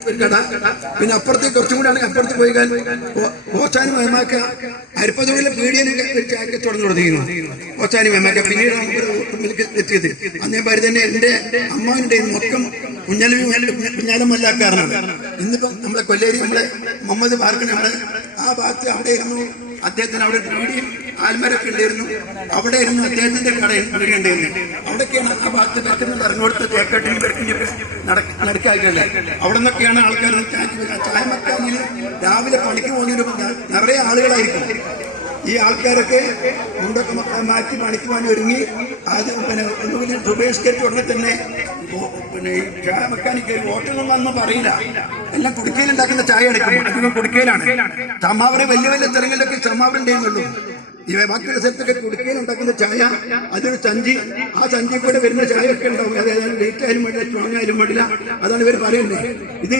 ഒരു കട പിന്നെ അപ്പുറത്തേക്ക് കുറച്ചും കൂടെ ആണെങ്കിൽ അപ്പുറത്ത് പോയി ഓച്ചാനും മേമാക്ക അരിപ്പതുള്ളിലെ പീടിയനെ ഒരു ചായക്കച്ചവടം തുടങ്ങിയിരുന്നു ഓച്ചാനും മേമാക്ക പിന്നീട് എത്തിയത്. പാരി തന്നെ എന്റെ അമ്മാവിന്റെ മൊത്തം കുഞ്ഞാലും കുഞ്ഞാലും മല്ലാക്കാരനാണ് ഇന്നിപ്പം നമ്മളെ കൊല്ലേരി നമ്മളെ മുഹമ്മദ് പാർക്കിന് അവിടെ ആ ഭാഗത്ത് അവിടെ ഇരുന്നു അദ്ദേഹത്തിന് അവിടെ പീടിയും ആൽമരൊക്കെ ഉണ്ടായിരുന്നു. അവിടെ ഇരുന്ന് അദ്ദേഹത്തിന്റെ കട പീടി ഉണ്ടായിരുന്നു അവിടെയൊക്കെയാണ് ആ ഭാഗത്ത് പെട്ടെന്ന് ഇറങ്ങോടുത്ത് തേക്കട്ടിന് പെരക്കിന് നടക്കായിക്കല്ലേ അവിടെ നിന്നൊക്കെയാണ് ആൾക്കാർ ചായമക്കാനിൽ രാവിലെ പണിക്ക് പോകുന്നതിന് നിറയെ ആളുകളായിരിക്കും. ഈ ആൾക്കാരൊക്കെ മുണ്ടൊക്കെ മാറ്റി പണിക്കുവാൻ ഒരുങ്ങി. അത് പിന്നെ ഒന്നുമില്ല സുബേഷ്കരിച്ച ഉടനെ തന്നെ പിന്നെ ചായ മെക്കാനിക്ക് ഹോട്ടലൊന്നും അന്ന് പറയില്ല. എല്ലാം കുടിക്കയിലുണ്ടാക്കുന്ന ചായ എടുക്കും. അധികം കുടിക്കയിലാണ്. ചമ്മാവരെ വലിയ വലിയ സ്ഥലങ്ങളിലൊക്കെ ചമ്മാവരം ഉണ്ടായിരുന്നുള്ളൂ. ഇവ ബാക്കിയുള്ള സ്ഥലത്തൊക്കെ ചായ അതൊരു ചഞ്ചി. ആ ചഞ്ചി കൂടെ വരുന്ന ചായ ഒക്കെ ഉണ്ടാവും അതായത് ലേറ്റ് ആയാലും വേണ്ടില്ല ആയാലും വേണ്ടില്ല. അതാണ് ഇവർ പറയുന്നത്. ഇത്